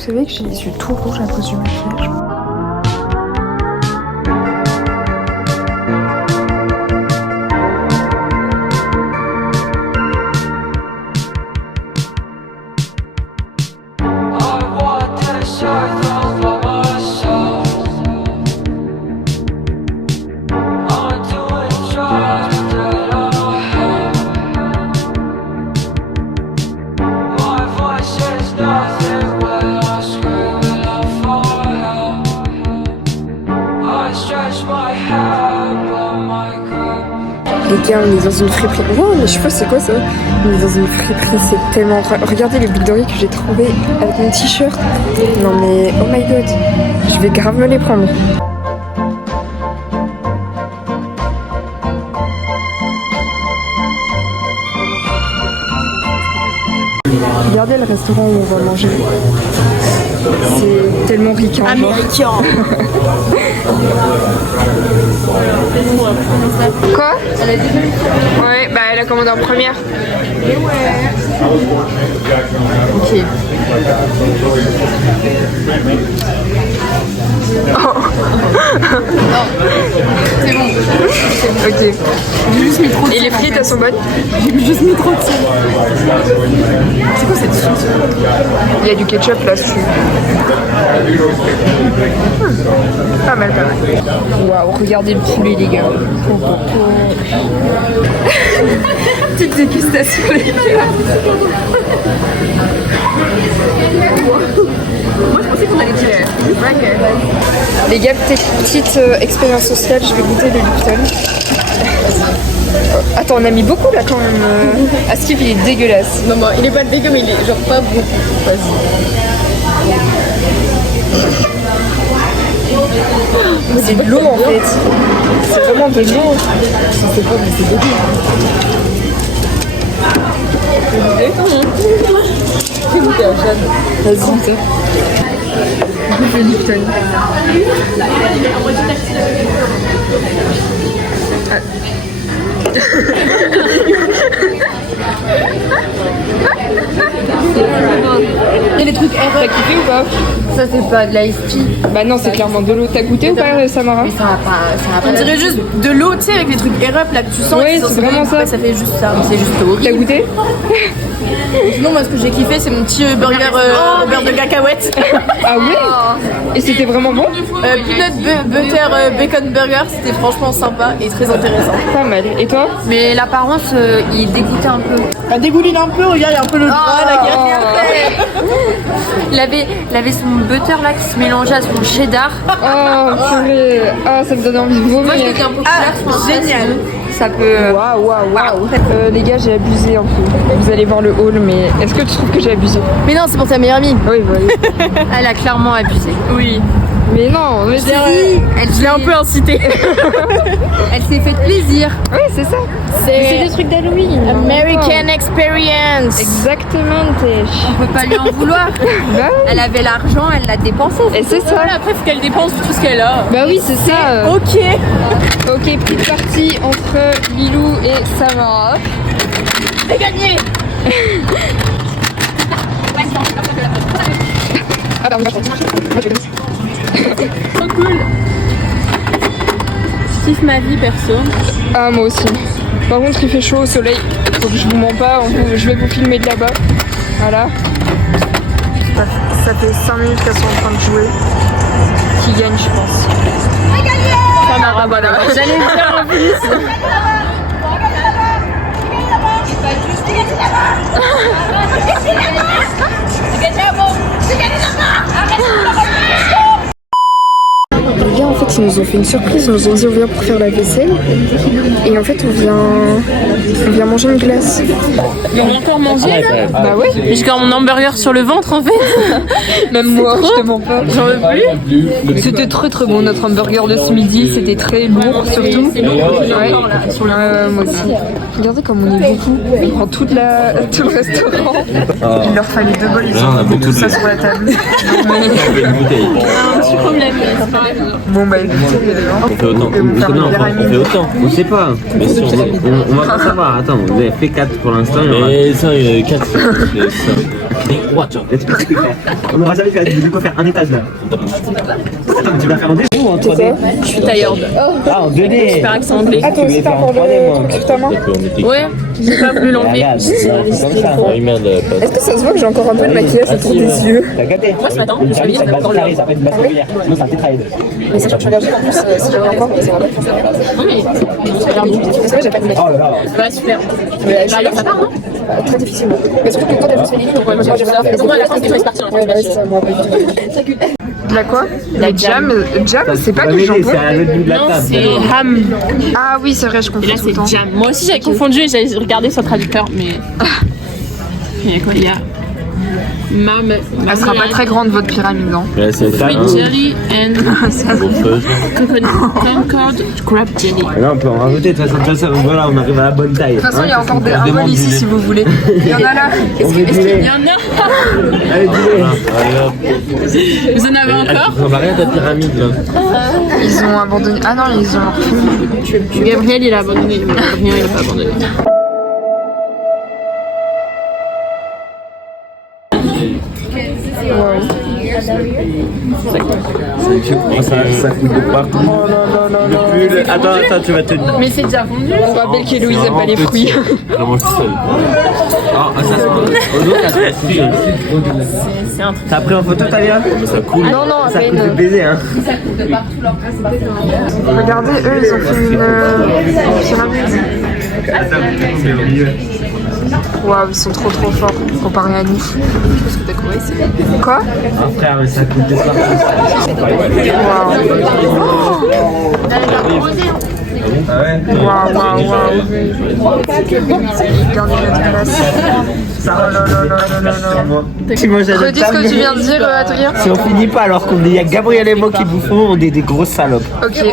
Vous savez que j'ai les yeux tout rouges à cause du maquillage. Les gars, on est dans une friperie. Wow, mes cheveux, c'est quoi ça? On est dans une friperie, c'est tellement... Regardez les boucles d'oreilles que j'ai trouvées avec mon t-shirt. Non mais, oh my god, je vais grave me les prendre. Regardez le restaurant où on va manger. C'est tellement ricain. Américain. Quoi? Ouais, bah elle a commandé en première. Ok. Oh. Non, c'est bon. Ok. J'ai juste mis trop de Et les frites, elles sont bonnes? J'ai juste mis trop de sel. C'est quoi cette sauce? Il y a du ketchup là-dessus. Pas mal, pas mal. Waouh, regardez le poulet, les gars. Petite dégustation, les gars. Moi, je pensais qu'on allait dire. Les gars, petite expérience sociale, je vais goûter le Lipton. Attends, on a mis beaucoup là quand même. Askip, il est dégueulasse. Non, il est pas dégueu, mais il est genre pas beaucoup. Vas-y. C'est de l'eau en fait. C'est vraiment de l'eau. Je sais pas, mais c'est dégueu. J'ai goûté à Jeanne. Vas-y, goûte. Goûte le Lipton. Et les trucs T'as kiffé ou pas? ça c'est pas de l'ice tea. Bah non, c'est clairement de l'eau. T'as goûté ou pas, Samara? Mais ça va pas. On dirait juste de l'eau, tu sais, avec les trucs Air-Up là que tu sens. Oui, c'est vraiment ça. Ouais, ça fait juste ça, c'est juste horrible. T'as goûté? Sinon, moi ce que j'ai kiffé, c'est mon petit burger au beurre de cacahuète. Ah ouais? Et c'était vraiment bon? Peanut butter bacon burger, c'était franchement sympa et très intéressant. Pas mal. Et toi? Mais l'apparence, il dégoûtait un peu. Ça dégouline un peu, regarde, il y a un peu le gras là qui Il avait son butter là qui se mélangeait à son cheddar. Oh, purée. Ah, ça me donne envie de vomir. Moi, je l'étais un peu clair, je pense. génial. Ça peut. Waouh. Les gars, j'ai abusé un peu. Vous allez voir le haul, mais est-ce que tu trouves que j'ai abusé? Mais non, c'est pour ta meilleure amie. Oui, voilà. Elle a clairement abusé. Oui. Mais non, mais c'est... Je l'ai un peu incité. Elle s'est fait plaisir. Oui, c'est ça. C'est des trucs d'Halloween. American Experience. Exactement, On peut pas lui en vouloir. Bah oui. Elle avait l'argent, elle l'a dépensé. Et c'est ça. Voilà, après, faut qu'elle dépense tout ce qu'elle a. Bah oui, c'est ça. Ok. Ok, petite partie entre Lilou et Samara. J'ai gagné. Ah bah on va Trop cool. Je kiffe ma vie perso. Ah moi aussi. Par contre il fait chaud au soleil. Donc je vous mens pas, je vais vous filmer de là-bas. Voilà. Ça fait 5 minutes qu'elles sont en train de jouer. Qui gagne je pense. Samara, voilà. J'allais le faire en plus. Les gars en fait ils nous ont fait une surprise, ils nous ont dit on vient pour faire la vaisselle et en fait on vient manger une glace. Et on va encore manger là. Bah ouais. J'ai encore mon hamburger sur le ventre en fait. Même moi je te mens pas. J'en veux plus. C'était très bon notre hamburger de ce midi, c'était très lourd surtout. Ouais. Moi aussi. Regardez comme on est beaucoup, on prend tout le restaurant. Il leur fallait 2 bols, ils ont mis tout ça sur la table. Un petit problème. Bon bah écoutez, On fait autant. On fait autant. On sait pas. Mais si on va pas savoir. Attends, vous avez fait 4 pour l'instant. Et ça, il y a 4. On aura jamais fait de quoi faire un étage là. Attends, tu vas faire en 2D ou en 3D? Je suis tired. Ah, en 2D. Super accent anglais. Ah, toi aussi, t'as encore le ta main. Ouais, j'ai pas voulu l'enlever. Est-ce que ça se voit que j'ai encore un peu de maquillage autour des yeux? T'as gâté? Moi ce matin, je me suis habillée, Ça j'avais encore le. va être une base régulière. Sinon, ça tétraille. Mais c'est sûr que je regarde en plus, si j'avais encore, mais c'est vrai. Oui, ça a l'air bon. C'est vrai, j'ai pas de maquillage. Oh là là. Ouais, super. Bah, ça part, non? Très difficilement. Mais surtout que quand t'as juste fait des livres, moi j'ai rien fait. Pour moi, à la fin, c'est parti. Ouais, bah oui, c'est ça, moi pas du tout. La quoi? La jam. Jam, c'est pas du jambon? C'est à l'autre bout de la Non, table. c'est ham. Ah oui, c'est vrai, je confonds Et là, tout le temps. c'est jam. Moi aussi, j'avais confondu et j'avais regardé sur le traducteur, mais. Il y a quoi? Il y a. Elle sera pas très grande votre pyramide, non? Ouais, c'est ça. Sweet jelly and Concord crab jelly. Là, on peut en rajouter. De toute façon, voilà, on arrive à la bonne taille. De toute façon, il y a encore un bol ici si vous voulez. Il y en a là. On veut Il dîner. y en a. Allez, dîner. Vous en avez encore? On va rien de la pyramide là. Ils ont abandonné. Ah non, ils ont. Gabriel, il a abandonné. Gabriel, il a pas abandonné. Ça coûte de partout. Le pull. Attends, tu vas te. Mais c'est déjà vendu. On rappelle qu'Héloïse aime pas les fruits. Je mange tout seul. Ah, ça se passe. C'est un truc. T'as pris en photo, Talia? Ça coule. Non, non, à Ça coûte de peine. baiser, hein. Regardez, eux, ils ont fait une pyramide. Waouh, ils sont trop forts comparé à nous. Quoi? Ah, frère, mais ça coûte de partout. Waouh. Regardez notre glace. Tu manges à Redis ce que tu viens de dire, Adrien. Si on finit pas alors qu'on y a Gabriel et moi qui bouffons, on est des grosses salopes. Ok.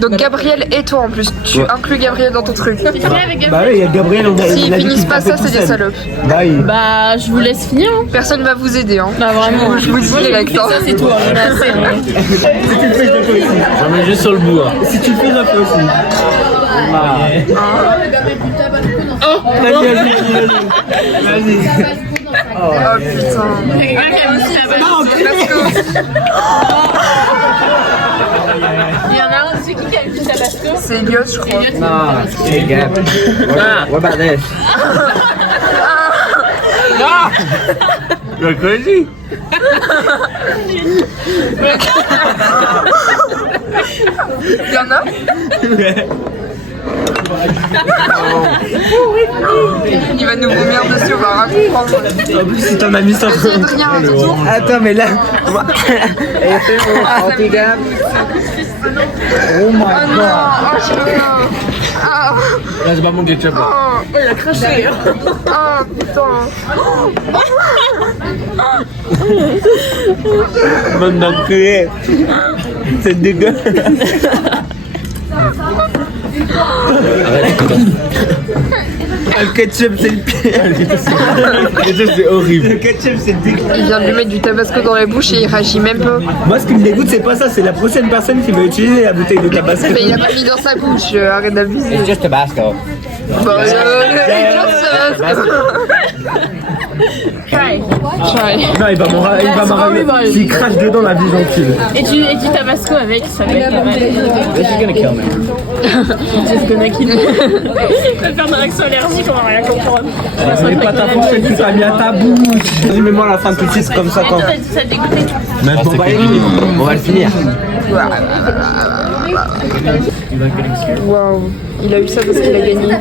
Donc Gabriel et toi en plus. Tu inclus Gabriel dans ton truc. Avec Gabriel. Bah oui, il y a Gabriel, on a S'ils il a dit finissent qu'il pas tapait ça, tout c'est des seul. salopes. Bah oui. Bah, je vous laisse finir. Hein. Personne va vous aider. Hein. Bah, vraiment. Je vous dis direct. Hein. Ça, c'est tout. Hein. J'en ai assez. Hein. Si tu le fais, je le fais aussi. J'en mets juste sur le bout. Hein. Si tu le fais, je le fais aussi. Vas-y. Oh putain. Il y en a un, c'est qui a le plus tabasco? C'est Eliot, je crois. Non, c'est Gab. Ouais, bah, neige. Le crazy. Il y en a? Il va nous vomir dessus, on va reprendre. En plus, si t'en as mis ça. Adrien, à ton tour. Attends, mais là. Elle fait mon anti-gab. Oh my Oh non, oh je veux pas. Ah, Là, c'est pas mon ketchup. oh, il a craché. Ah putain. Bande d'enculés. C'est dégueu. Le ketchup, c'est le pire. Le ketchup, c'est horrible. Le ketchup, c'est dégueu. Il vient de lui mettre du tabasco dans la bouche et il réagit même pas. Moi, ce qui me dégoûte, c'est pas ça, c'est la prochaine personne qui va utiliser la bouteille de tabasco. Mais il a pas mis dans sa bouche, arrête d'abuser. It's just Tabasco. Bon, Try. Non, il va m'en ramener. S'il crache dedans, la vie j'encule. Et du tabasco avec, ça va être pas mal. This is gonna kill me. Just gonna kill. Je vais faire de réaction allergique, on va rien comprendre. C'est pas ta fourchette que t'as mis à ta bouche. Vas-y, mets-moi la fin tout de suite comme ça quand. Toi, t'as dit ça dégoûté. Maintenant, on va le finir. waouh, il a eu ça parce qu'il a gagné.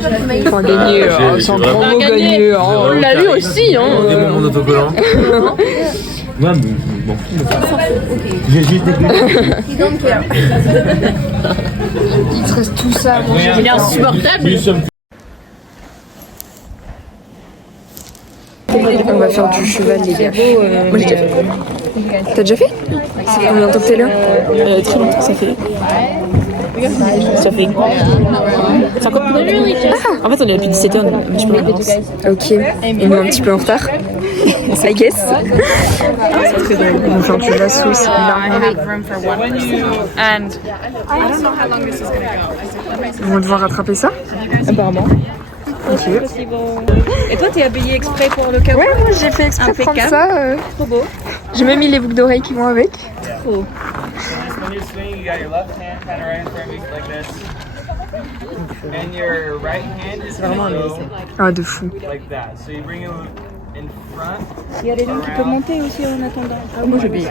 Enfin, gagné, c'est un grand mot gagné. On l'a lu aussi, hein. Des moments d'autocollant. Ouais, bon. J'ai juste dégoûté. Il te reste tout ça à manger. Il est insupportable. On va faire du cheval, les gars. Moi, j'ai déjà fait. T'as déjà fait? Ça fait combien de temps que t'es là? Très longtemps, ça fait. Ça fait. 50 minutes. En fait, on est là depuis 17h, on est un petit peu en avance. Ok, on est un petit peu en retard. I guess. C'est très drôle. On va faire du lasso aussi. Ils vont devoir rattraper ça? Apparemment. Et toi, t'es habillée exprès pour le cas où? Ouais, moi j'ai fait exprès de prendre ça. Trop beau. J'ai même mis les boucles d'oreilles qui vont avec. Trop. When you swing, you got your left hand kind of right in front of you like this. And your right hand is going to go Ah, de fou. like that. So you bring it in front. Il y a des gens qui peuvent monter aussi en attendant. Ah, moi, je vais.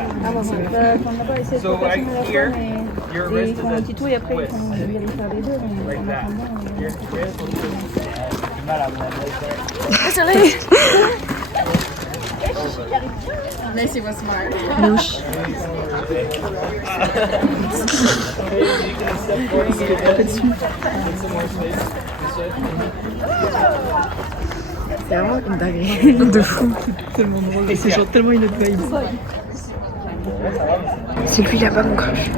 So right here, your wrist is Un petit tour et après, twist. ils vont y aller faire les deux. Mais Like en that. attendant, Your wrist will twist. Du mal à me la mettre. Louche. c'est vraiment une dinguerie. De fou. Tellement drôle. Et c'est genre tellement une autre vibe. C'est lui là-bas, mon crush.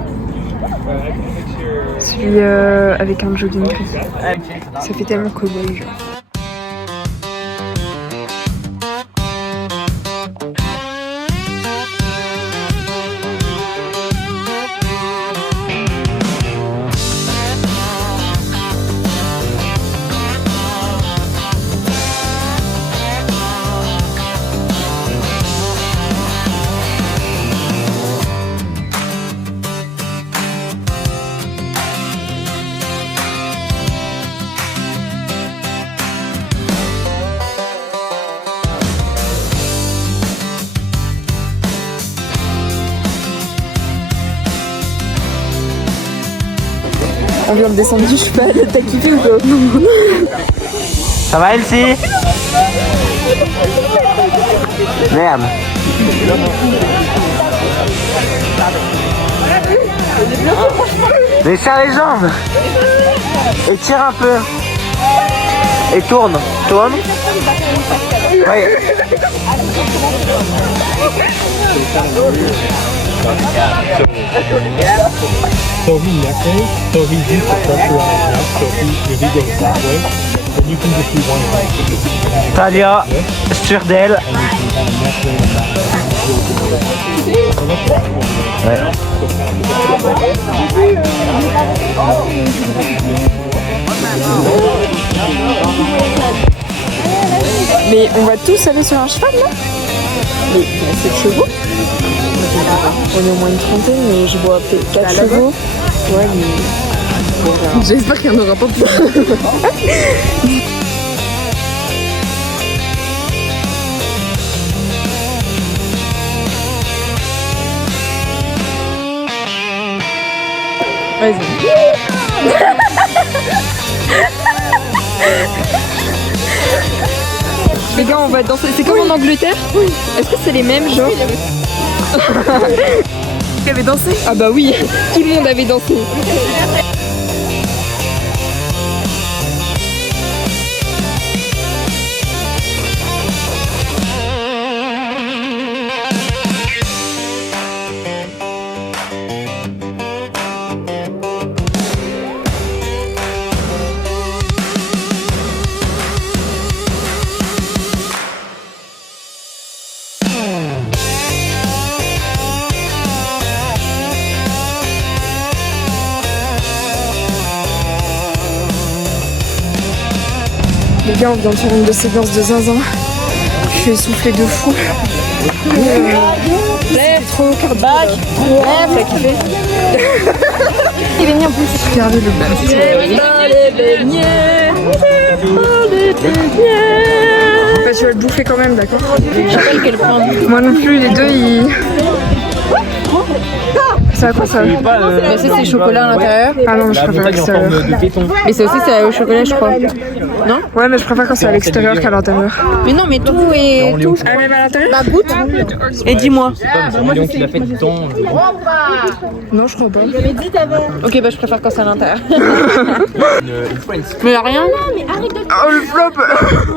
Celui avec un jogging gris. Ça fait tellement cowboy, genre. On vient de descendre du cheval, t'as kiffé ou pas? Ça va, Elsie? Merde. Mais serre les jambes. Et tire un peu. Et tourne. Tourne. Oui. So he necking, so he used the pressure on his neck, so if he goes that way, then you can just do one leg. Talia, sur d'elle. Ouais. Mais on va tous aller sur un cheval là? Mais il y a 7 chevaux. On est au moins une trentaine, mais je vois peut-être 4 chevaux. Ouais, mais... J'espère qu'il n'y en aura pas plus. Vas-y. Les gars, on va danser. C'est comme en Angleterre? Oui. Est-ce que c'est les mêmes, genre? Qui avait dansé? Ah bah oui, tout le monde avait dansé. Les gars, on vient de faire une de ces danses de zinzin. Je suis essoufflée de fou. C'est trop cardiaque. Ouais, t'as kiffé. Il est mis en plus. Regardez le bah, tu vas le bouffer quand même, d'accord? Je sais pas lequel prendre. Moi non plus, les deux, ils... C'est à quoi ça? Mais ça, c'est chocolat à l'intérieur. Ah non, je préfère à l'extérieur. Mais ça aussi, c'est au chocolat, je crois. Non? Ouais, mais je préfère quand c'est à l'extérieur qu'à l'intérieur. Mais non, mais tout est. Tout. Ah, même à l'intérieur? Bah, goûte. Et dis-moi. C'est un million qu'il a fait de temps. Non, je crois pas. Ok, bah, je préfère quand c'est à l'intérieur. Mais y'a rien. Oh, le flop!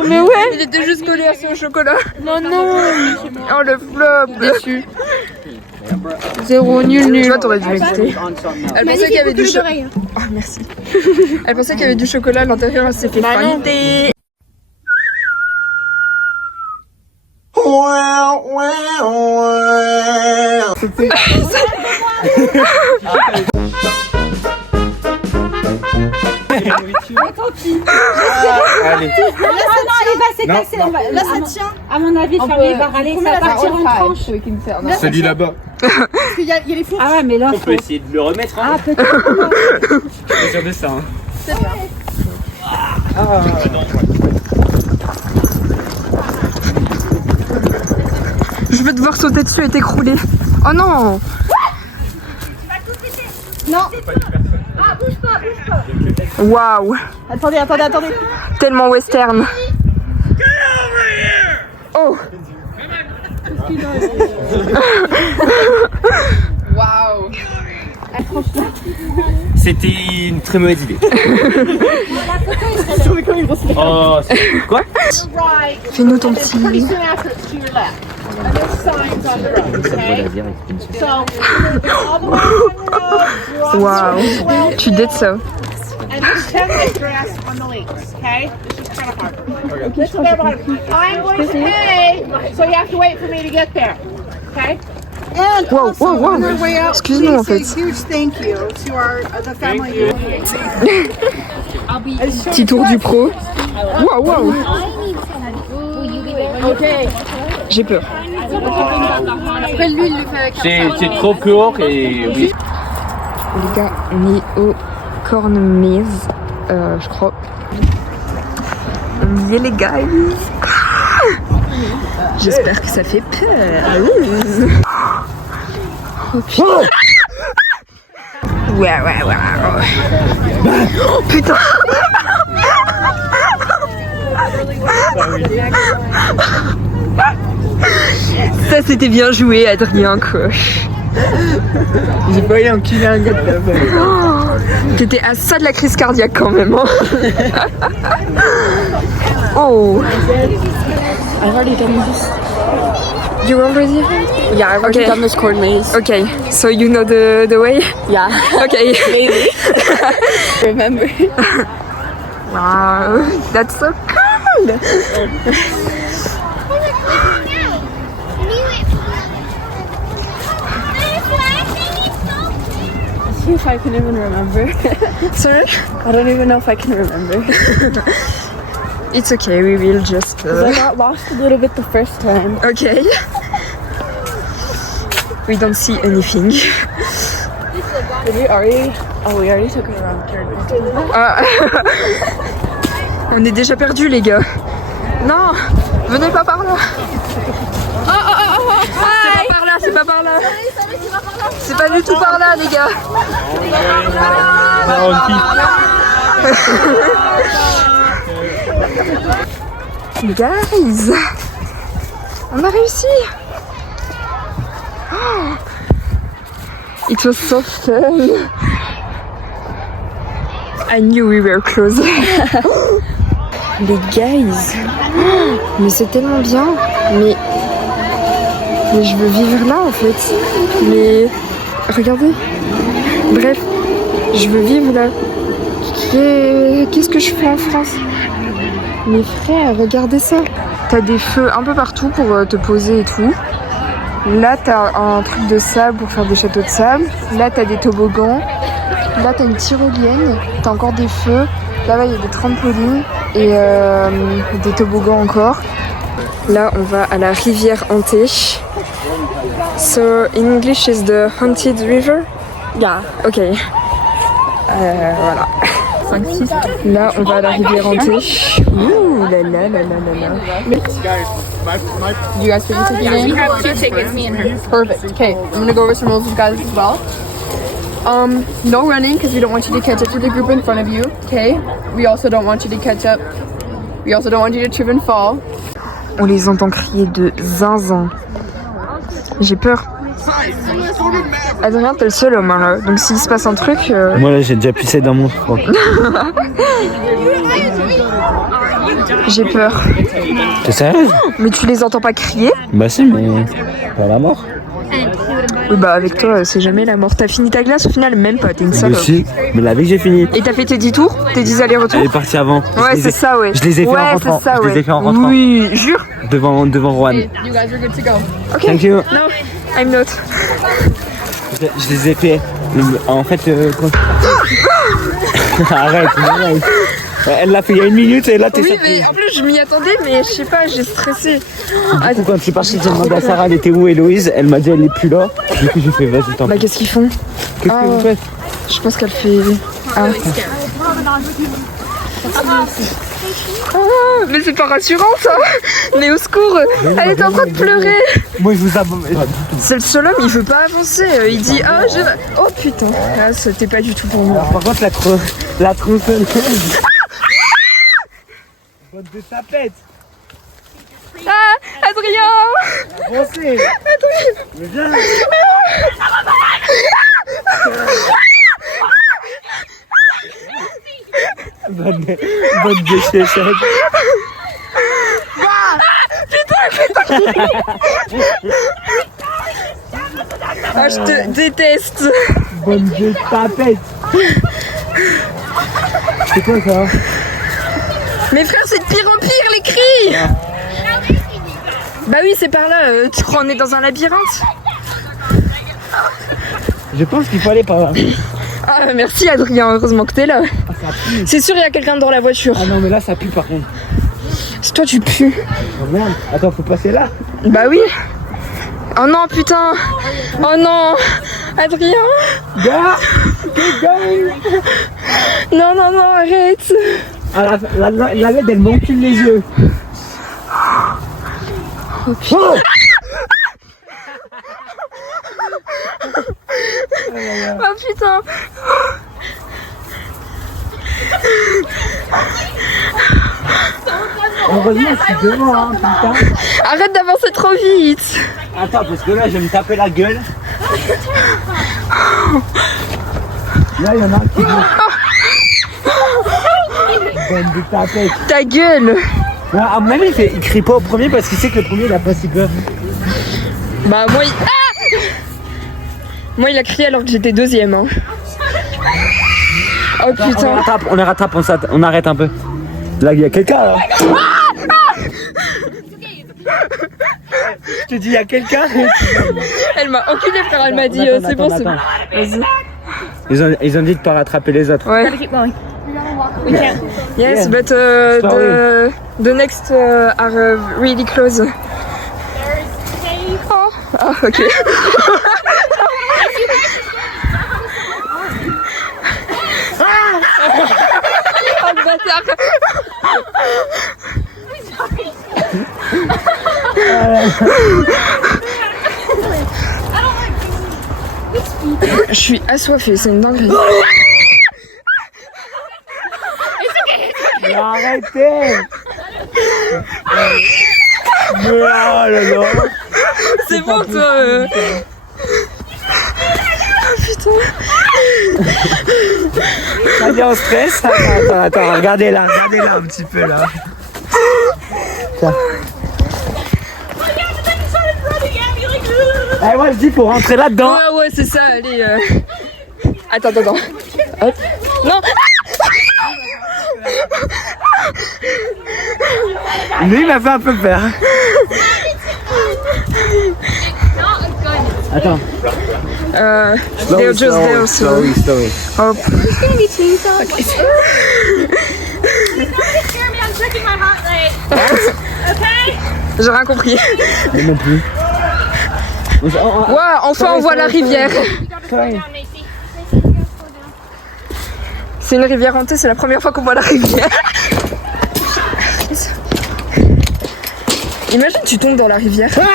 Mais ouais. Il était juste collé à son chocolat. Non, non. Oh, le flop! Déçu. Zéro, nul. Tu vois, t'aurais dû m'écouter. Elle pensait qu'il y avait du chocolat. Oh, merci. Elle pensait qu'il y avait du chocolat à l'intérieur, elle s'est fait faim. Allez. Là, il va s'écasser. Là, ça tient. À mon avis, Charlie va râler. Ça va partir en tranche. Celui là-bas. Parce qu'il y a les fours. Ah ouais, mais là, On peut essayer de le remettre. Hein. Ah, peut-être. Je vais regarder ça. Hein. C'est bien. Je veux te voir sauter dessus et t'écrouler. Oh non! Non. Ah, bouge pas. Waouh! Attendez. Tellement western. Oh! Waouh! C'était une très mauvaise idée. Oh, quoi? Fais-nous ton petit. Wow, tu did so. And just 10 minute grass on the links, okay? This is kind of hard. This will get hard. I'm going to pay, so you have to wait for me to get there, okay? And Wow, also, wow, wow. on our way out, Excuse-nous en please fait. say huge thank you to the family. Petit tour du pro. Waouh, waouh. J'ai peur. Après, lui, il le fait avec C'est trop court et oui. Les gars, on est au corn maze, je crois. On y est les gars. J'espère que ça fait peur. Oh putain. Ouais. Oh putain. Ça c'était bien joué, Adrien, quoi. J'ai pas eu enculé un gars de là-bas. Oh, t'étais à ça de la crise cardiaque quand même. Hein. Oh. I've already done this. You already? Yeah, I've already done this corn maze. Okay, so you know the way? Yeah. Okay. Maybe. Remember. Wow, that's so cool. See if I can even remember. Sorry? I don't even know if I can remember. It's okay, we will just... I got lost a little bit the first time. Okay. We don't see anything. Did we already? Oh, we already took a wrong turn. Ah. On est déjà perdus les gars. Non, venez pas par là. C'est pas par là. C'est pas du tout par là les gars. Guys, on a réussi. Oh. It was so fun. I knew we were close. Les guys, mais c'est tellement bien. Mais je veux vivre là en fait. Mais regardez. Bref, je veux vivre là. Qu'est-ce que je fais en France? Mes frères, regardez ça. T'as des feux un peu partout pour te poser et tout. Là, t'as un truc de sable pour faire des châteaux de sable. Là, t'as des toboggans. Là, t'as une tyrolienne. T'as encore des feux. Là-bas, il y a des trampolines et des toboggans encore. Là, on va à la rivière hantée. So, in English, is the haunted river? Yeah. Ok. Voilà. 5-6. Là, on va à la rivière hantée. Ouh là là là là là là. You guys figure to get in? We have 2 tickets, me and her. Perfect. Okay, I'm gonna go over some rules with you guys as well. No running because we don't want you to catch up to the group in front of you. Okay. We also don't want you to catch up. We also don't want you to trip and fall. On les entend crier de zinzin. J'ai peur. Adrien, t'es le seul homme là. Donc s'il se passe un truc... Moi là j'ai déjà pissé dans mon froc. J'ai peur. T'es sérieuse? Mais tu les entends pas crier? Bah si, mais pas la mort. Oui bah avec toi c'est jamais la mort. T'as fini ta glace au final? Même pas, t'es une Mais salope. si, mais la vie que j'ai fini. Et t'as fait tes 10 tours? Tes 10 allers-retours? Elle est partie avant. Ouais c'est ça ouais. Je les ai fait ouais, en rentrant. c'est ça, Je les ai ouais. fait en rentrant. Oui, jure. Devant Juan. You guys are good to go. Ok. Thank you. No, I'm not. Je les ai fait. En fait, quand... arrête. Elle l'a fait il y a 1 minute et là t'es Oui, sortie. mais en plus je m'y attendais, mais je sais pas, j'ai stressé. Du coup, quand je suis parti, j'ai demandé à Sarah, elle était où, Héloïse? Elle m'a dit, elle est plus là. Du coup, j'ai fait, vas-y, tant Bah, pis. qu'est-ce qu'ils font? Qu'est-ce que vous faites? Je pense qu'elle fait. Ah. Oh, mais c'est pas rassurant ça! Mais au secours! Elle est en train de pleurer! Moi, je vous abonne. C'est le seul homme, il veut pas avancer. Il dit ah, je. Oh putain! Ah, c'était pas du tout pour moi. Alors, par contre, la tronçonneuse. Bonne de tapette! Ah! Adrien! Avancez! Mais viens! Bonne déchette. Ah, je te déteste! Bonne de tapette! C'est quoi ça? Mais frère, c'est de pire en pire les cris! Bah oui, c'est par là. Tu crois on est dans un labyrinthe? Je pense qu'il faut aller par là. Ah, merci Adrien, heureusement que t'es là. Ah, ça pue. C'est sûr, il y a quelqu'un dans la voiture. Ah non, mais là, ça pue par contre. C'est toi, tu pues. Oh merde. Attends, faut passer là. Bah oui. Oh non, putain. Oh non. Adrien. Gars! Non, non, non, arrête. Ah, la LED, elle m'encule les yeux. Oh putain. Oh! Oh putain. Heureusement, je suis devant, hein, putain. Arrête d'avancer trop vite. Attends, parce que là, je vais me taper la gueule. Là, il y en a un qui Bonne de tapette. Ta gueule. Ouais, à mon avis, il crie pas au premier parce qu'il sait que le premier, il a pas si peur. Bah moi il... Ah, moi il a crié alors que j'étais deuxième hein. Oh putain. On les rattrape, on arrête un peu. Là, il y a quelqu'un là. Je te dis, il y a quelqu'un. Elle m'a enculé frère, elle m'a dit c'est bon, c'est bon. Vas-y. Ils ont dit de pas rattraper les autres. Ouais. Yes, but the next are really close. Oh, ah, ok. Oh le bâtard. Je suis assoiffée, c'est une dinguerie. Arrêtez! Mais oh là là! C'est bon toi Putain. Ça vient en stress? Attends, regardez là un petit peu là. Ça. Eh ouais, je dis pour rentrer là-dedans. Ouais, c'est ça, allez. Attends. Hop. Non. Lui, il m'a fait un peu peur. Attends. They're just there, so. Slowly. Hop. J'ai rien compris. Moi non plus. Ouais, enfin on voit la rivière. C'est une rivière hantée, c'est la première fois qu'on voit la rivière. Imagine tu tombes dans la rivière. Putain.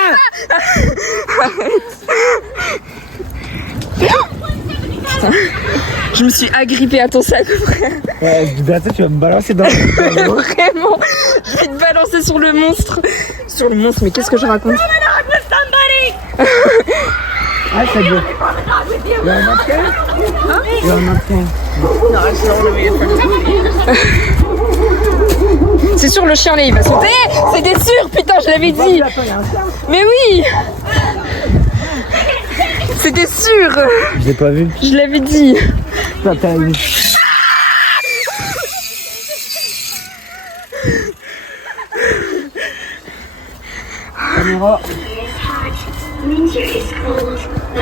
Je me suis agrippée à ton sac, frère. Ouais, bientôt tu vas me balancer dans le Vraiment, je vais te balancer sur le monstre. Sur le monstre, mais qu'est-ce que je raconte? Ah, ça veut. Il y a un mannequin? Il y a un mannequin. C'est sûr, le chien là il va sauter. C'était sûr, putain, je l'avais dit. Mais oui. C'était sûr. Je l'ai pas vu. Je l'avais dit. T'as vu. Caméra.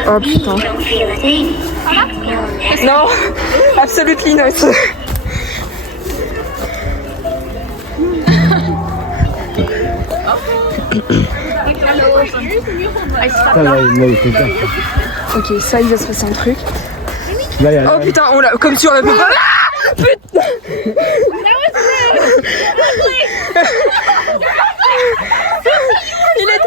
Oh putain. Non, absolutely not. Ok, ça il va se passer un truc. Là, il y a- Oh putain, on l'a comme si on avait pas. Ah putain. Il est.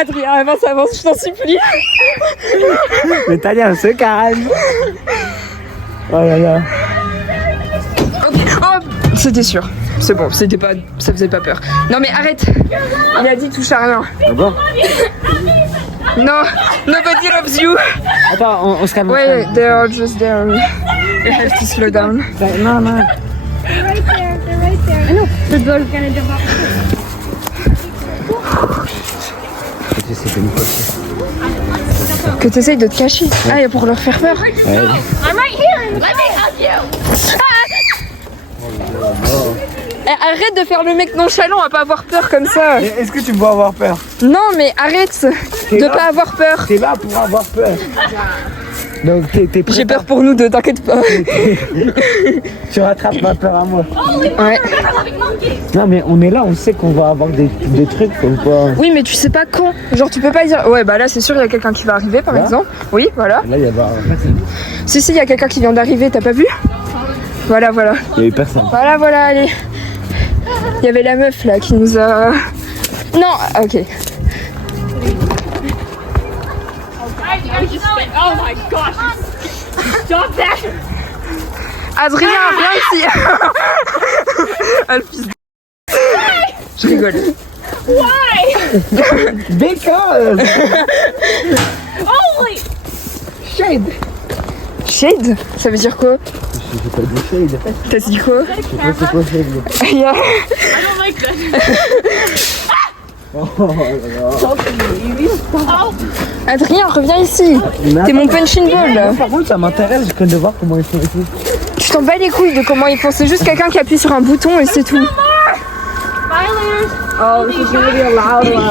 Adrien, avance, je t'en supplie. Mais Tania, on se calme. Oh là là. Ok, oh, c'était sûr. C'est bon, c'était pas, ça faisait pas peur. Non mais arrête. Il a dit touche à rien. Ah bon? Non, nobody loves you. Attends, on se calme. Ouais, they are just there. You have to slow down. Non, non. Que t'essayes de te cacher. Ah, et pour leur faire peur. Eh, arrête de faire le mec nonchalant à pas avoir peur comme ça. Mais est-ce que tu me vois avoir peur? Non, mais arrête de là. pas avoir peur. T'es là pour avoir peur. Donc t'es prêt. J'ai peur pour nous deux, t'inquiète pas. Tu rattrapes ma peur à moi. Ouais. Non mais on est là, on sait qu'on va avoir des trucs, faut pas. Oui, mais tu sais pas quand. Genre, tu peux pas dire. Ouais, bah là, c'est sûr, il y a quelqu'un qui va arriver, par Là exemple. Oui, voilà. Là il y a pas. Si, il y a quelqu'un qui vient d'arriver, t'as pas vu? Voilà. Il y a eu personne. Voilà, allez. Il y avait la meuf là qui nous a. Non, ok. Oh my gosh! Stop that! Adrien, viens ici. Ah, le fils de... Je rigole. Because. Holy! Shade? Ça veut dire quoi? J'ai pas dit shade. T'as dit quoi? C'est quoi shade? Yeah. I don't like that. Adrien, reviens ici. T'es mon punching ball là. Par contre ça m'intéresse, je connais de voir comment ils font ici. Tu t'en bats les couilles de comment ils font. C'est juste quelqu'un qui appuie sur un bouton et c'est tout. Oh, this is gonna be a loud one.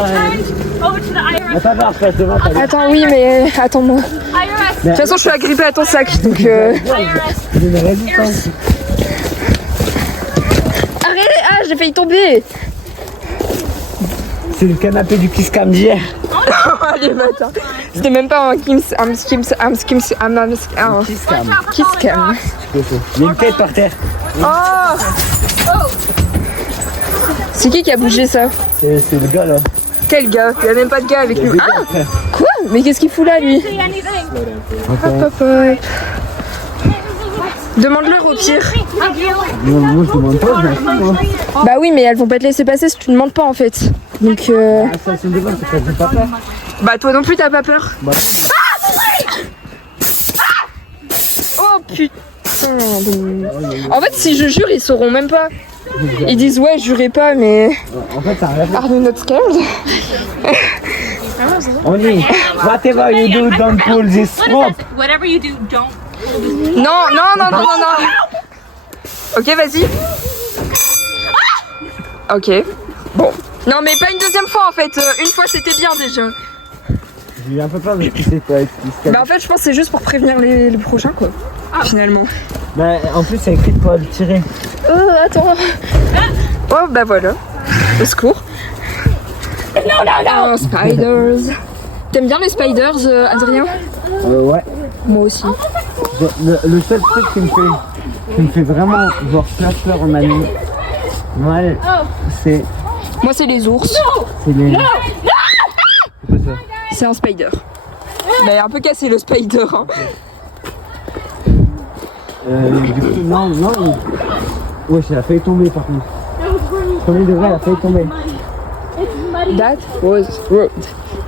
Over to the IRS. Attends, après, devant ta Attends, oui, mais attends-moi. IRS. De toute façon, je suis agrippée à ton sac, donc IRS. j'ai une résistance. Arrête. Ah, j'ai failli tomber. C'est le canapé du Kiss Cam d'hier. Allez, bâtard. C'était même pas un Kiss Cam. Kiss Cam. Il y a une tête par terre. Oh. C'est qui a bougé ça? C'est le gars là. Quel gars? Il y a même pas de gars avec Il y a lui. des gars après. Quoi? Mais qu'est-ce qu'il fout là, lui? Hop. Demande-leur au pire. Moi je demande pas, je m'en fous, moi. Bah oui, mais elles vont pas te laisser passer si tu demandes pas en fait. Donc Ah, ça c'est des bonnes, c'est que j'ai pas peur. Bah toi non plus t'as pas peur. Bah, Oh putain. En fait si je jure ils sauront même pas. Ils disent ouais jurez pas mais. en fait ça arrive. Are you not scared? On y. Whatever you do, don't pull this rope. Whatever you do, don't. Non. Ok vas-y. Ok. Bon. Non mais pas une deuxième fois en fait. Une fois c'était bien déjà. J'ai eu un peu peur de ce qui s'est fait. Bah en fait je pense que c'est juste pour prévenir les prochains quoi. Finalement. Bah en plus c'est écrit de pas le tirer. Attends. Oh bah voilà. Au secours. Non. Spiders. T'aimes bien les spiders, Adrien? Ouais. Moi aussi. Le seul truc qui me fait vraiment genre peur en animal, c'est Moi c'est les ours. les. C'est quoi ça? C'est un spider. Mais un peu cassé le spider. Hein. Du coup, non. Ouais, elle a failli tomber par contre. Comme il devrait, elle a failli tomber. That was rude.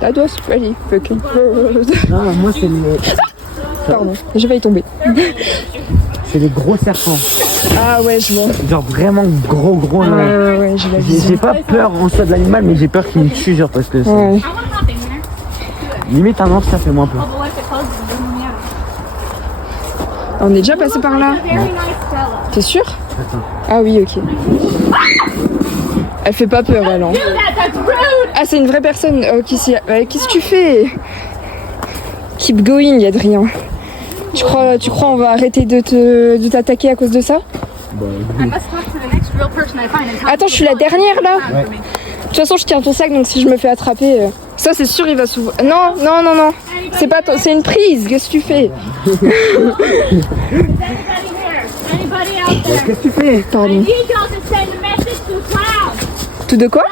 That was pretty fucking rude. Non, moi c'est les. Pardon, j'ai failli tomber. C'est les gros serpents. Ah ouais, je vois. Genre vraiment gros là. Ouais, j'ai la vision. J'ai pas peur en soi de l'animal, mais j'ai peur qu'il me tue, genre parce que Ouais. limite un ours ça fait moins peur. On est déjà passé par là. T'es sûr? Ah oui, ok. Elle fait pas peur, elle. Hein. Ah, c'est une vraie personne. Qu'est-ce que tu fais? Keep going, Adrien. Tu crois on va arrêter de t'attaquer à cause de ça? Bah, Attends, je suis la dernière là. De toute façon, je tiens ton sac, donc si je me fais attraper, ça c'est sûr, il va s'ouvrir. Non, non, non, non. C'est pas ton... c'est une prise. Qu'est-ce que tu fais? Qu'est-ce que tu fais? Pardon. Tout de quoi?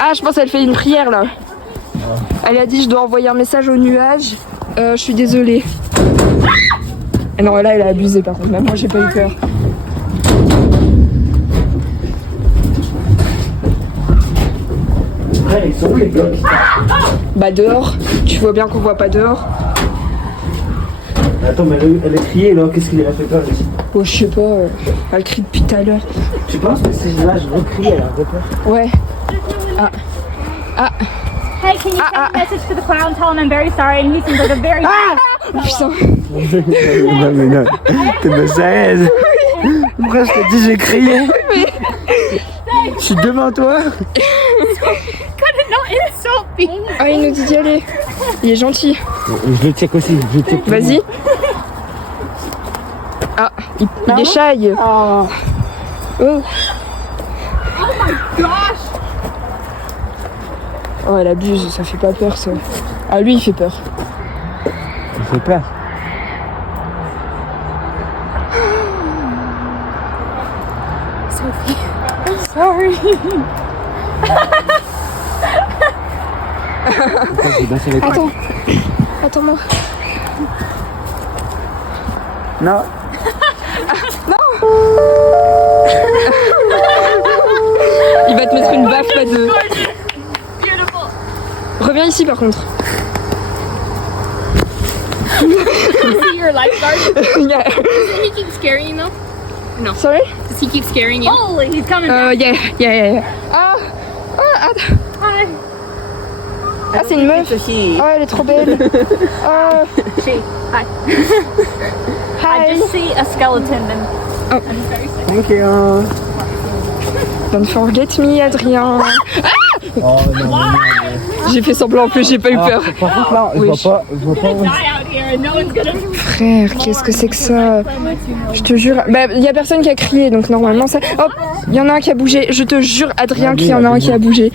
Ah, je pense qu'elle fait une prière là. Elle a dit je dois envoyer un message au nuage. Je suis désolée. Ah non, là elle a abusé par contre. Même moi j'ai pas eu peur. Ouais, ils sont où les blocs? Bah dehors. Tu vois bien qu'on voit pas dehors. Attends, mais elle a crié là, qu'est-ce qu'il a fait peur ici? Oh, je sais pas. Elle crie depuis tout à l'heure. Tu penses que si là je recrie, elle a peur? Ouais. Ah. Ah. Hey, can you send a message to the clown? Tell him I'm very sorry and he seems like a very... Putain. Non, mais non. T'es pas sérieuse? Pourquoi je t'ai dit j'ai crié? Je suis devant toi. Ah, il nous dit d'y aller. Il est gentil. Je le check aussi. Vas-y. Ah, il déchaille. Oh. Oh, elle abuse, ça fait pas peur ça. Ah, lui il fait peur. Il fait peur. Sorry. Attends. Attends-moi. Non. Non. Il va te mettre une baffe, pas deux. Reviens ici par contre. See your lifeguard? Yeah. Doesn't he keep scaring you though? No. Sorry? Does he keep scaring you? Oh, he's coming back. Yeah. Ah, Hi. ah c'est une meuf. Oh, elle est trop belle. Oh. Hi. Hi. see a skeleton and Oh. I'm very sick. Thank you. Don't forget me, Adrien. Oh non. J'ai fait semblant, en plus j'ai pas eu peur. Par contre là, je vois pas. Frère, qu'est-ce que c'est que ça? Je te jure. Bah, y a personne qui a crié, donc normalement ça. Hop, y en a un qui a bougé. Je te jure, Adrien, qu'il y en a un qui a bougé.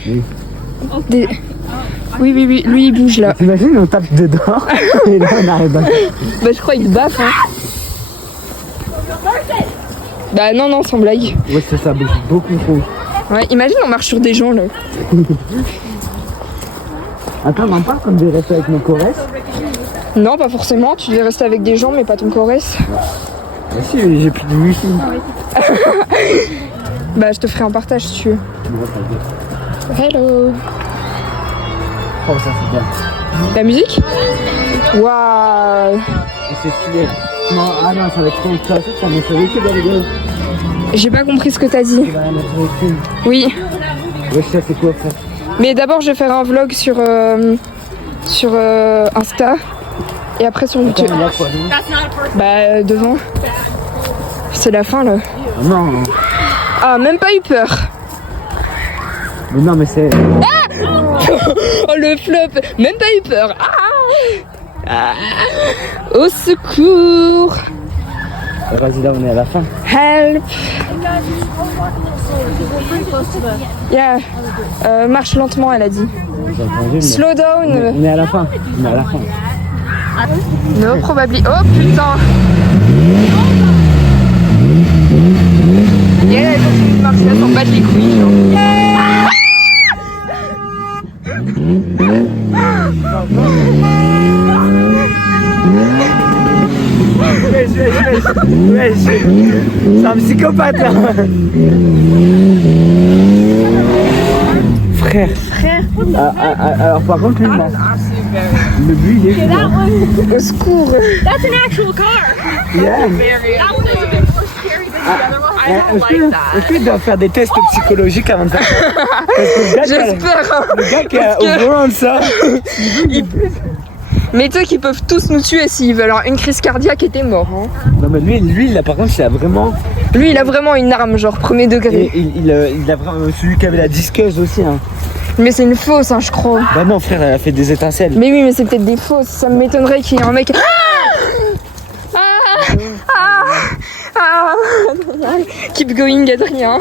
Oui, lui il bouge là. T'imagines, on tape dedans et là on arrive à... Bah, je crois qu'il te baffe, hein. Bah, non, sans blague. Ouais, ça bouge beaucoup trop. Ouais, imagine, on marche sur des gens là. Attends, non, pas comme de rester avec mon chorès. Non, pas forcément. Tu devais rester avec des gens, mais pas ton chorès. Bah, si, j'ai plus de wifi. Bah, je te ferai un partage si tu veux. Hello. Oh, ça c'est bien. La musique? Waouh. Et c'est stylé. Non, ah non, ça va être trop ça va mettre le véhicule dans les deux. J'ai pas compris ce que t'as dit. Ça va mettre le véhicule. Oui. Ouais, ça c'est quoi ça? Mais d'abord, je vais faire un vlog sur Insta. Et après sur YouTube. Attends, là, quoi, non? Bah, devant. C'est la fin là. Non. Ah, même pas eu peur. Mais non, mais c'est... Oh, le flop. Même pas eu peur. Ah. Au secours. Vas-y, là on est à la fin. Help. Yeah. Marche lentement, elle a dit. J'ai entendu, mais... Slow down. On est à la fin. On est à la fin. No probably. Oh putain. Yeah, elle continue de marcher, elle s'en bat les couilles. Genre. Ouais, c'est un psychopathe là. Frère. Alors par contre, lui, non. Le but, il est fou. Au secours. That's an actual car. Yeah. That one is a bit more scary than the other one. I don't like that. Est-ce qu'il doit faire des tests psychologiques avant de faire ça? Parce que J'espère. le gars qui est au volant de ça, Mais tu sais qu'ils peuvent tous nous tuer s'ils veulent. Alors, une crise cardiaque était mort. Hein. Non mais lui là par contre il a vraiment... Lui il a vraiment une arme genre premier degré. Et il a vraiment celui qui avait la disqueuse aussi hein. Mais c'est une fausse hein, je crois. Bah non frère, elle a fait des étincelles. Mais oui mais c'est peut-être des fausses. Ça m'étonnerait qu'il y ait un mec... Ah, keep going, Adrien.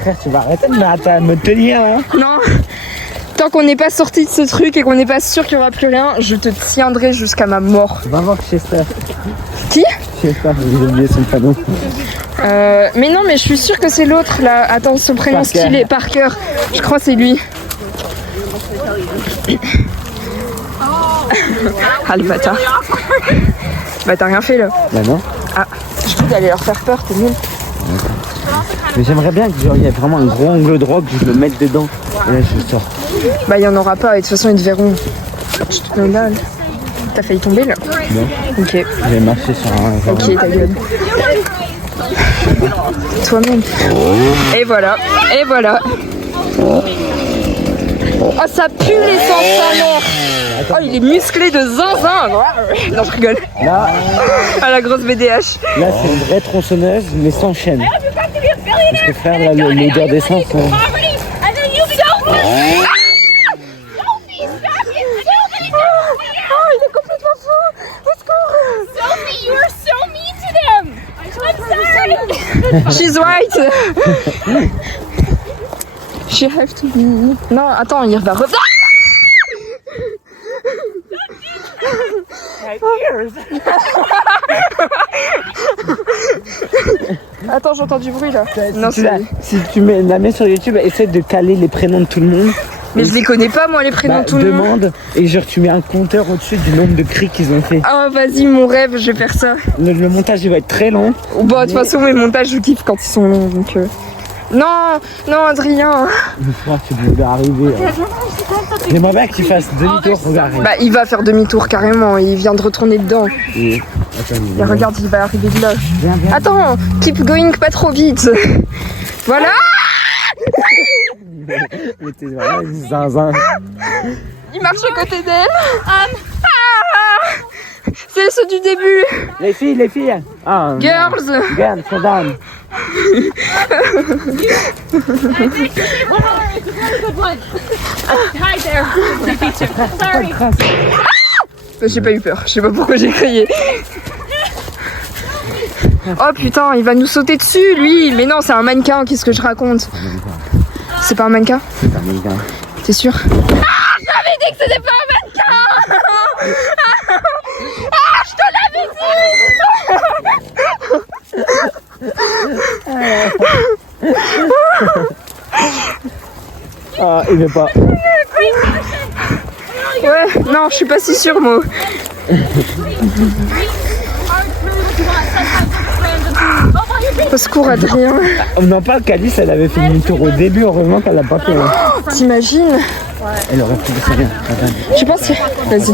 Frère, tu vas arrêter de me tenir hein. Non. Tant qu'on n'est pas sorti de ce truc et qu'on n'est pas sûr qu'il n'y aura plus rien, je te tiendrai jusqu'à ma mort. Va voir Chester. Qui? Chester, j'ai oublié son prénom. Mais non, mais je suis sûre que c'est l'autre là. Attends, son prénom stylé, Parker. Je crois que c'est lui. Ah le bâtard. Bah t'as rien fait là. Bah non. Ah, je trouve d'aller leur faire peur, t'es nul. Mais j'aimerais bien qu'il y ait vraiment un gros angle droit que je me mette dedans. Et là je sors. Bah il y en aura pas et de toute façon ils te verront. Je te donne dalle. T'as failli tomber là? Non. Ok. J'ai marché sur un... Ok, ta gueule. Toi-même. Et voilà. Et voilà. Oh ça pue l'essence sa mère. Oh il est musclé de zinzin. Non je rigole. Là, Ah la grosse BDH. là c'est une vraie tronçonneuse mais sans chaîne. Parce que frère, là, l'odeur d'essence... She's right. She have to be... Non, attends, il va revenir. Attends, j'entends du bruit là. Non, si tu la mets sur YouTube, essaie de caler les prénoms de tout le monde. Mais je les connais pas moi les prénoms de tout le monde. Demande et genre tu mets un compteur au-dessus du nombre de cris qu'ils ont fait. Oh vas-y mon rêve, je vais faire ça. Le montage il va être très long. Bon de toute façon mes montages je kiffe quand ils sont longs donc... Non, non Adrien. Je crois que tu devais arriver. J'aimerais bien que tu fasses demi-tour, regarde. Bah il va faire demi-tour carrément, il vient de retourner dedans. Et... Et regarde, il va arriver de là. Viens. Attends, keep going pas trop vite. Voilà. Mais t'es vraiment une zinzin. Il marche à côté d'elle. C'est ceux du début. Les filles. Ah, Girls. Girls, so down. J'ai pas eu peur, je sais pas pourquoi j'ai crié. Oh putain, il va nous sauter dessus lui. Mais non, c'est un mannequin, qu'est-ce que je raconte? C'est pas un mannequin? C'est un mannequin. T'es sûr? Ah, j'avais dit que c'était pas un mannequin. Ah, je te l'avais dit. Ah, il veut pas. Ouais, non, je suis pas si sûre moi. Au secours Adrien. On en parle qu'Alice elle avait fait demi-tour au début, heureusement qu'elle l'a pas fait. T'imagines? Elle aurait fait ça bien. Je pense que... Vas-y.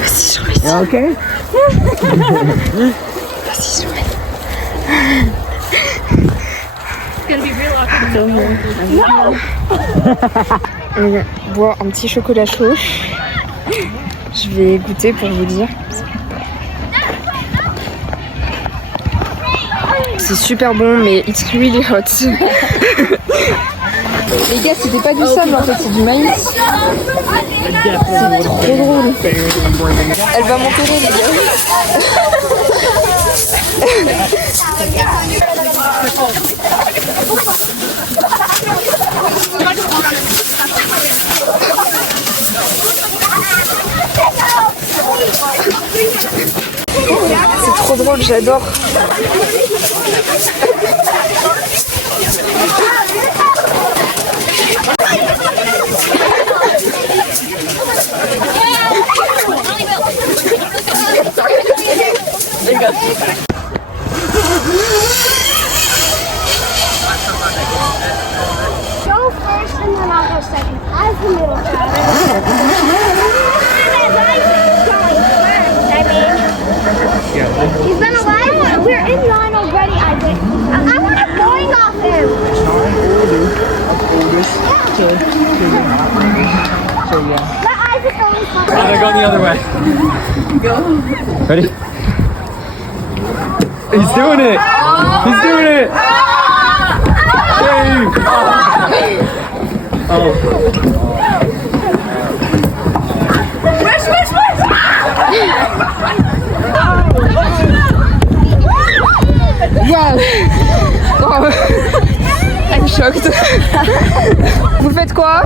Vas-y, surveille. Ok. Vas-y, surveille. On boit un petit chocolat chaud. Je vais goûter pour vous dire. C'est super bon, mais it's really hot. Les gars, c'était pas du sable en fait, c'est du maïs. C'est trop drôle. Elle va m'enterrer, les gars. C'est trop drôle, j'adore. Go first and then I'll go second. As the middle child. He's been alive. We're in line already, Isaac. I want a going off him. Let Isaac go in front. I'm gonna go the other way. Ready? He's doing it! He's doing it! Yay! Oh. Waouh. Oh. I'm shocked. Vous faites quoi?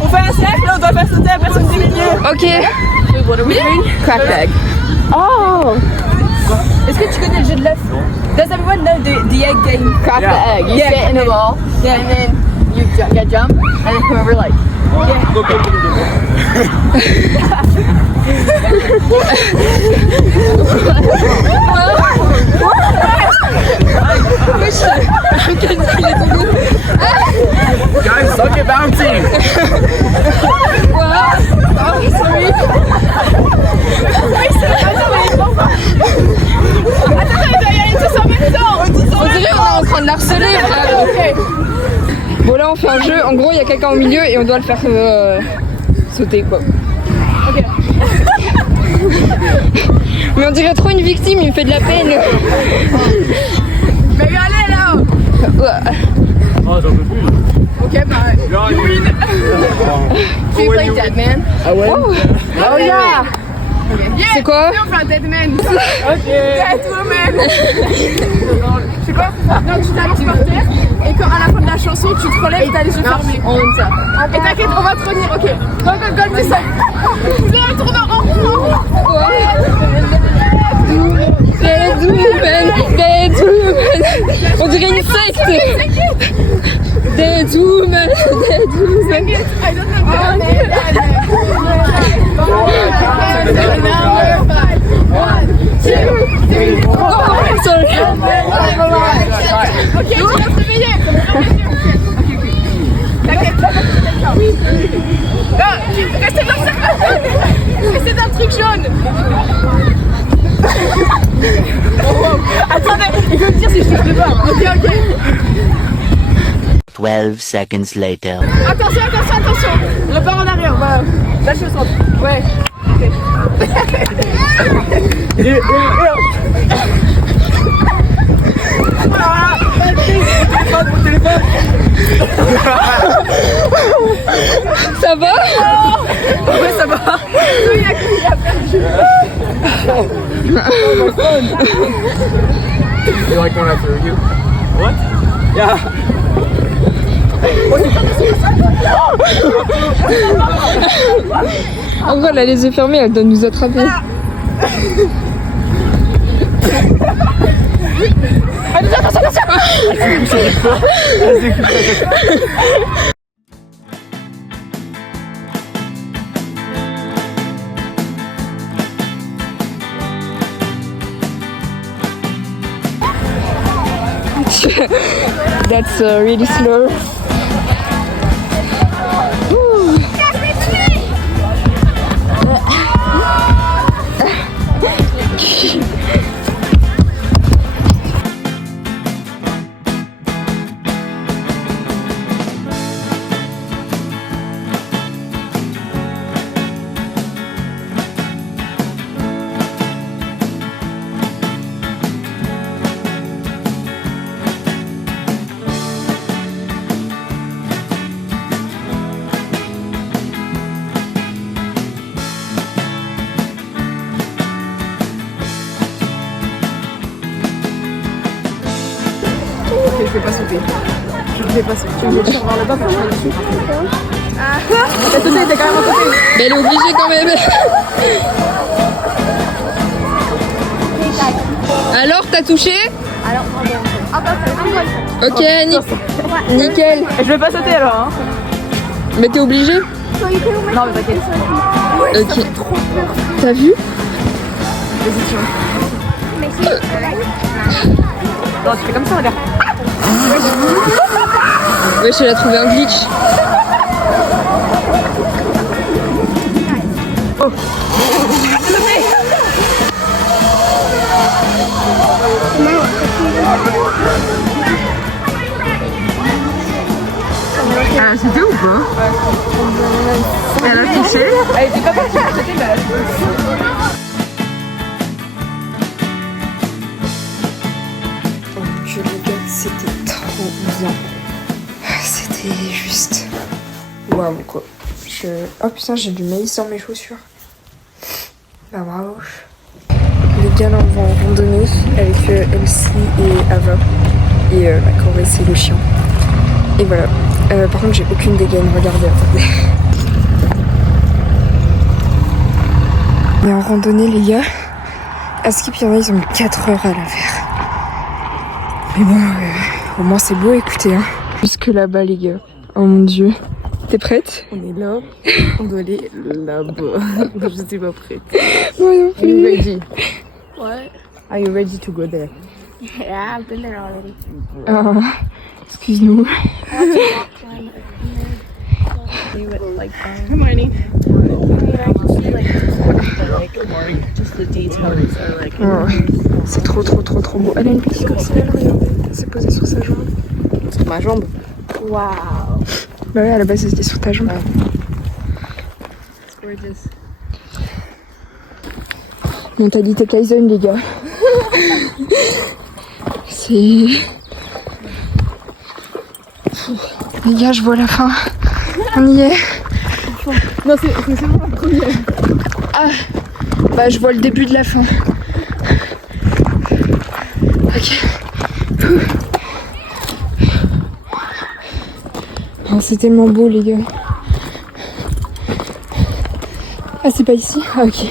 On fait un cercle, on doit faire sauter la personne du milieu. Ok. Cracked egg. Oh! Est-ce que tu connais le jeu de l'œuf? Does everyone know the egg game? Crack the egg. You sit in a ball, and then you jump, and then whoever like. Guys, suck at bouncing. On dirait qu'on est en train de l'harceler. Bon là on fait un jeu, en gros il y a quelqu'un au milieu et on doit le faire sauter quoi. Ok. Mais on dirait trop une victime, il me fait de la peine. Mais allez là! Oh, j'en peux plus. Ok, bah, you win. Do you play Deadman? Ah ouais? Oh yeah! Yeah, C'est quoi? on fait un Deadman. Deadwoman. C'est quoi? Donc tu t'allonges par terre et quand à la fin de la chanson tu te relèves et t'as les yeux fermés. On aime ça. Et t'inquiète, on va te revenir, ok. Go, dis ça. Viens, tourne en rond, Deadwoman. On dirait une secte. Deadwoman. I don't know. One, two, three, four. Sorry. Ok, tu vas te réveiller. T'inquiète. Non, restez dans le truc jaune. Attendez, il veut me dire si je touche de bord. Ok. 12 seconds later. Attention. Repars en arrière, voilà. Lâche le centre. Ouais. Ok. Ça va? Ouais, ça va. Oui, il a perdu. You like when I threw you? What? Yeah. En vrai elle a les yeux fermés, elle doit nous attraper. That's really slow. Je vais pas sauter. Je vais pas sauter. Tu veux que je regarde là-bas pour que je dessus? Ah, t'as sauté, t'as carrément sauté. Mais elle est obligée quand même. Alors, t'as touché? Ok, nickel. Je vais pas sauter alors. Hein. Mais t'es obligé? Non, mais t'inquiète. Ok. T'as vu? Vas-y, tu vois. Non, tu fais comme ça, regarde. Wesh, elle a trouvé un glitch. Oh. Elle a sauté ou pas? Elle a touché? Elle était pas partie à sauter, mais elle a sauté. Que les gars, c'était trop bien. C'était juste waouh quoi. Oh putain, j'ai du maïs dans mes chaussures. Bah bravo. Les les gars, là on va en randonnée avec Elsie et Ava. Et Corée, c'est le chien. Et voilà. Par contre, j'ai aucune dégaine, regardez, attendez. On est en randonnée, les gars. À Skip, il y en a, ils ont mis 4 heures à la faire. Mais bon, au moins c'est beau, écoutez. Hein. Jusque là-bas, les gars. Oh mon dieu. T'es prête? On est là, on doit aller là-bas. Je suis pas prête. Moi non plus. Are you ready? What? Are you ready to go there? Yeah, I've been there already. Ah, excuse-nous. Good morning. Just the details are like. Oh, c'est trop beau. Elle a une petite coquille, regardez. Elle s'est posée sur sa jambe. Sur ma jambe. Wow. Bah ouais, à la base, c'était sur ta jambe. It's gorgeous. Mentalité Kaizen, les gars. C'est... Les gars, je vois la fin. On y est. Non, c'est seulement la première. Ah, bah je vois le début de la fin. Ok. Oh, c'est tellement beau, les gars. Ah, c'est pas ici? Ah, ok.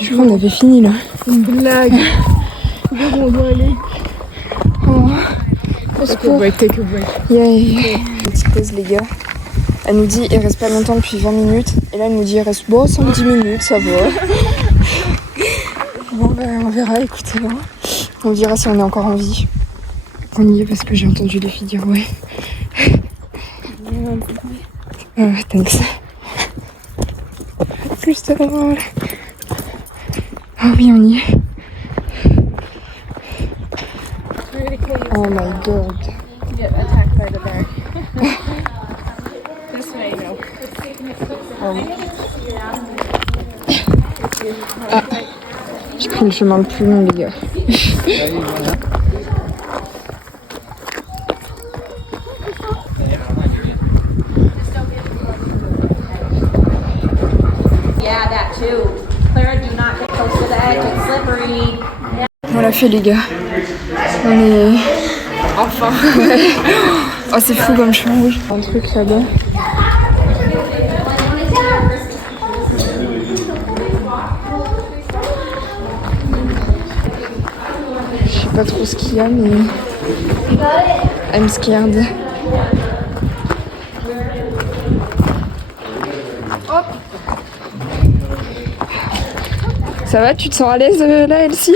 Je crois qu'on avait fini là. Une blague. Où on doit aller? Oh. Take a break, take a break. Yeah. Petite pause, les gars. Elle nous dit il reste pas longtemps depuis 20 minutes. Et là elle nous dit il reste bon 5-10 minutes, ça va. Bon ben on verra, écoutez. Hein. On verra si on est encore en vie. On y est parce que j'ai entendu les filles dire ouais. Thanks. Juste avant là. Ah oui on y est. Oh my god. Ah, j'ai pris le chemin le plus long, les gars. On l'a fait, les gars. On est... Enfin. Oh, c'est fou comme chemin rouge. Un truc là-bas. Je sais pas trop ce qu'il y a, mais... I'm scared. Hop. Ça va, tu te sens à l'aise là, Elsie?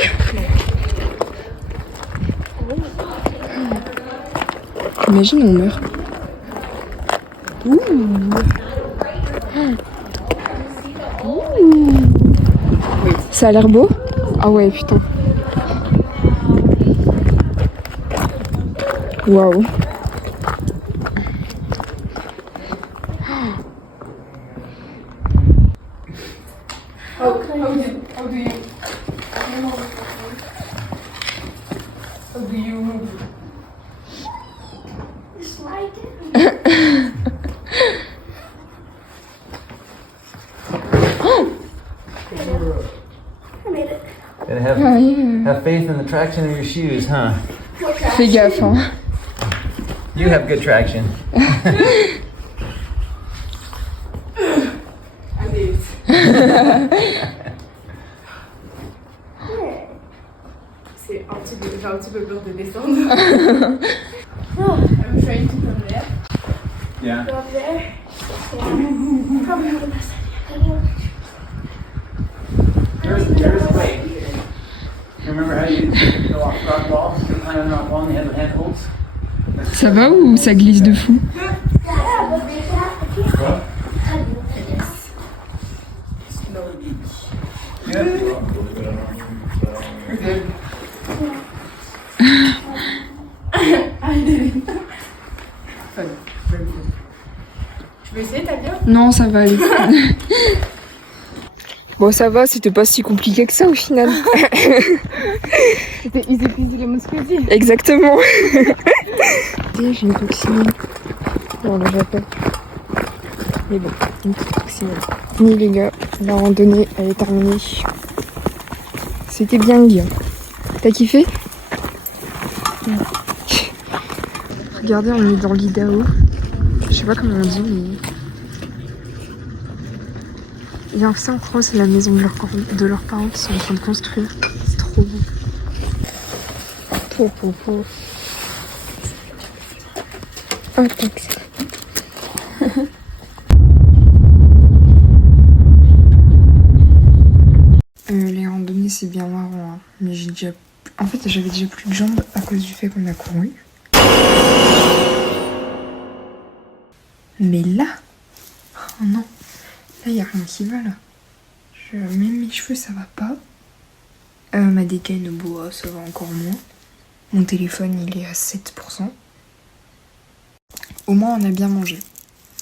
Imagine, on meurt. Ouh. Ouh. Ça a l'air beau? Ah ouais, putain. Waouh. Gotta have faith in the traction of your shoes, huh? Fais gaffe, hein. You have good traction. C'est j'ai un petit peu peur de descendre. I'm trying to come there. Yeah. Go up there. There's a way. Remember how you go off rock walls? You're climbing on rock wall and you have the handholds? Ça va ou ça glisse de fou? Tu veux essayer, t'as bien? Non, ça va aller. Bon, ça va, c'était pas si compliqué que ça au final. C'était easy peasy lemon squeezy. Exactement. J'ai une coccinelle. Non, là, j'appelle. pas. Mais bon, une petite coccinelle. Ni les gars, la randonnée, elle est terminée. C'était bien Guillaume. T'as kiffé? Regardez, on est dans l'Idaho. Je sais pas comment on dit, mais... Et en fait, en gros, c'est la maison de leurs parents qui sont en train de construire. C'est trop beau. Oh, taxi. Les randonnées, c'est bien marrant, hein. Mais j'ai déjà... En fait, j'avais déjà plus de jambes à cause du fait qu'on a couru. Mais là... Oh non. Là, y a rien qui va, là. Même mes cheveux, ça va pas. Ma dégaine, bois, ça va encore moins. Mon téléphone, il est à 7%. Au moins, on a bien mangé.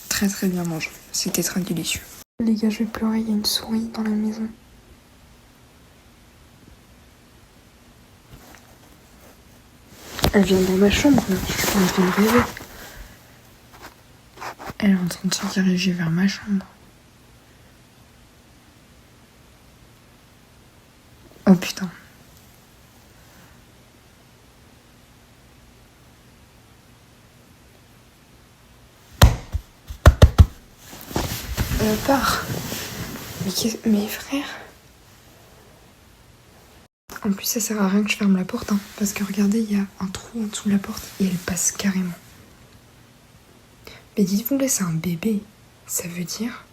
Très très bien mangé. C'était très délicieux. Les gars, je vais pleurer, il y a une souris dans la maison. Elle vient dans ma chambre, là. Je suis en train de rêver. Elle est en train de se diriger vers ma chambre. Oh putain. Pars. Mais frère. En plus, ça sert à rien que je ferme la porte, hein, parce que regardez, il y a un trou en dessous de la porte et elle passe carrément. Mais dites-vous, là, c'est un bébé. Ça veut dire,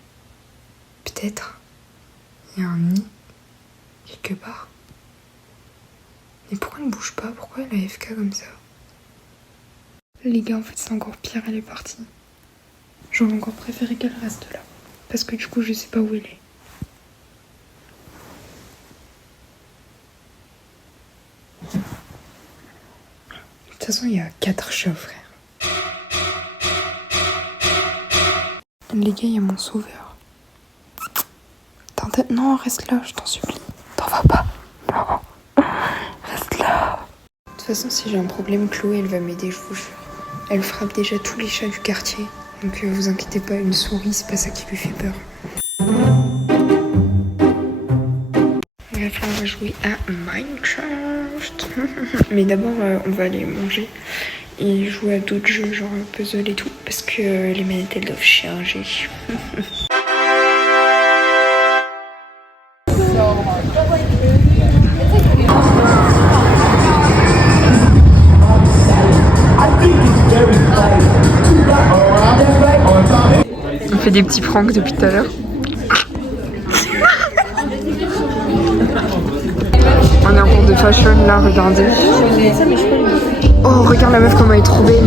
peut-être, il y a un nid quelque part. Mais pourquoi elle ne bouge pas? Pourquoi elle est AFK comme ça? Les gars, en fait, c'est encore pire, elle est partie. J'aurais encore préféré qu'elle reste là. Parce que du coup, je sais pas où elle est. De toute façon, il y a 4 chats, frère. Les gars, il y a mon sauveur. Non, reste là, je t'en supplie. T'en vas pas. Non. Reste là. De toute façon, si j'ai un problème, Chloé, elle va m'aider, je vous jure. Elle frappe déjà tous les chats du quartier. Donc vous inquiétez pas, une souris, c'est pas ça qui lui fait peur. Bref, là, on va jouer à Minecraft. Mais d'abord, on va aller manger et jouer à d'autres jeux, genre puzzle et tout, parce que les manettes, elles doivent charger. On fait des petits pranks depuis tout à l'heure. On est en cours de fashion là, regardez. Oh, regarde la meuf comment elle est trop belle.